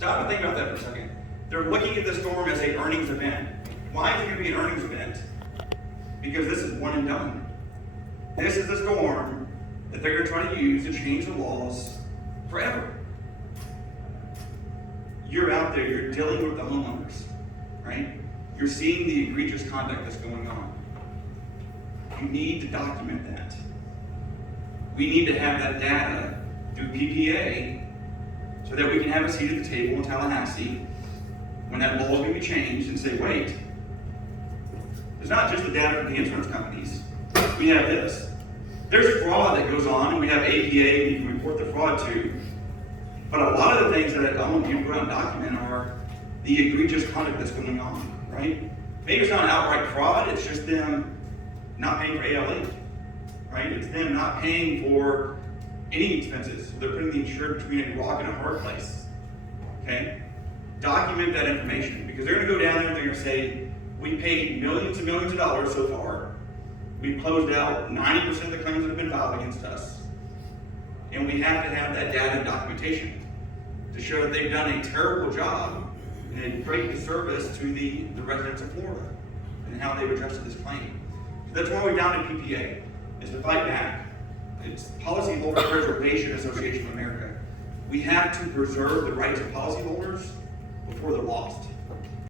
Stop and think about that for a second. They're looking at the storm as an earnings event. Why is it going to be an earnings event? Because this is one and done. This is the storm that they're going to try to use to change the laws forever. You're out there, you're dealing with the homeowners, right? You're seeing the egregious conduct that's going on. You need to document that. We need to have that data through PPA so that we can have a seat at the table in Tallahassee when that law is going to be changed and say, wait, it's not just the data from the insurance companies. We have this. There's fraud that goes on, and we have APA we can report the fraud to. But a lot of the things that I don't go out and document are the egregious conduct that's going on, right? Maybe it's not outright fraud, it's just them not paying for ALE, right? It's them not paying for any expenses. So they're putting the insured between a rock and a hard place, okay? Document that information, because they're going to go down there and they're going to say, we paid millions and millions of dollars so far. We've closed out 90% of the claims that have been filed against us. And we have to have that data and documentation to show that they've done a terrible job and a great disservice to the residents of Florida and how they've addressed this claim. So that's why we founded PPA, is to fight back. It's Policyholder Advocates Association of America. We have to preserve the rights of policyholders before they're lost.